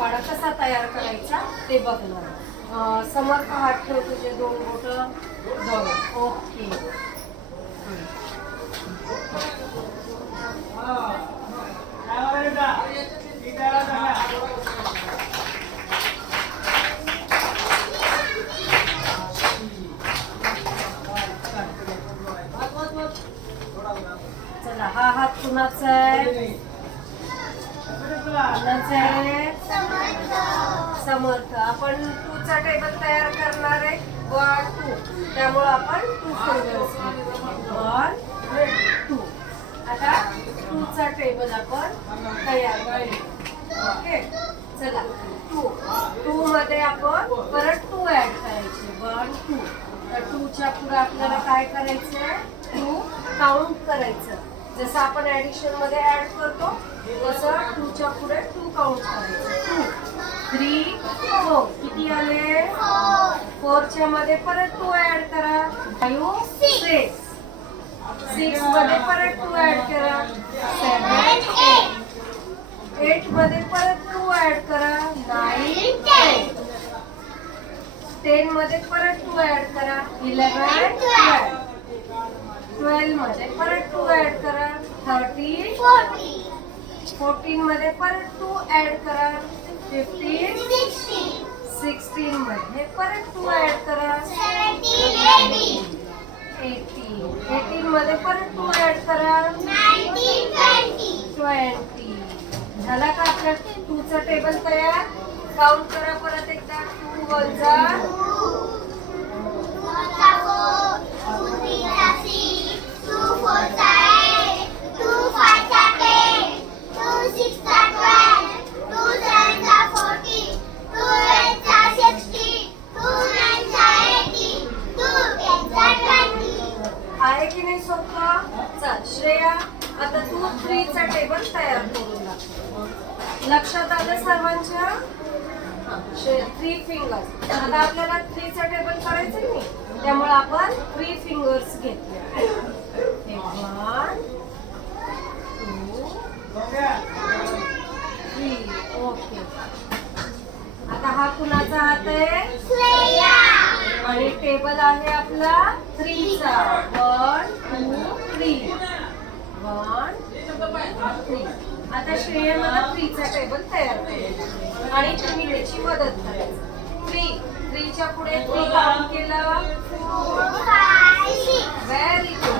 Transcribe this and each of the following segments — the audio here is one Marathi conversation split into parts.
पाडा कसा तयार करायचा ते बघणार. अं, समर्थ हात ठेव तुझे दोन बोट. दोन ओके. चला हा हात कुणाचा आहे? कुणाचा आहे समर्थ. आपण टूचा टेबल तयार करणार आहे. वन टू त्यामुळं आपण टू फिंगर्स वन टू आता टूचा टेबल आपण तयार करू. ओके? चला. टू टू मध्ये आपण परत टू ऍड करायचे. वन टू तर टूच्या पुढे आपल्याला काय करायचं टू काउंट करायचं. जसं आपण ऍडिशनमध्ये ऍड करतो तसं टूच्या पुढे टू काउंट करायचं टू थ्री फोर किती आले? फोरच्या मध्ये परत टू ऍड करा. फाईव्ह सिक्स सिक्समध्ये परत टू ऍड करा. सेवन एटमध्ये परत टू ऍड करा. नाईन टेन टेन मध्ये परत टू ऍड करा. इलेवन ट्वेल्व ट्वेल्वमध्ये परत टू ऍड करा. थर्टीन फोर्टीन मध्ये परत टू ऍड करा. फिफ्टीन सिक्स्टीन मध्ये परत टू ऍड करा. एटीन एटीन मध्ये परत टू ऍड करा. ट्वेंटी. झाला का आपल्या टूचा टेबल तयार? काउंट करा परत एकदा. टू वन सोपं चल श्रेया आता तू थ्रीचा टेबल तयार करून दाखव लक्षात आलं सर्वांच्या? थ्री फिंगर्स आता आपल्याला थ्रीचा टेबल करायचं नाही? त्यामुळे आपण थ्री फिंगर्स घेतले वन टू थ्री ओके आता हा कुणाचा हात आहे? आणि टेबल आहे आपला थ्रीचा. One two three one three आता श्रेया मला थ्रीचा टेबल तयार करेल आणि तुम्ही त्याची मदत करायची थ्री थ्रीच्या पुढे थ्री काउंट केलं. व्हेरी गुड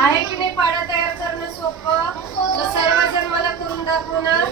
आहे की नाही पाडा तयार करणं सोपं? सर्वजण मला करून दाखवणार.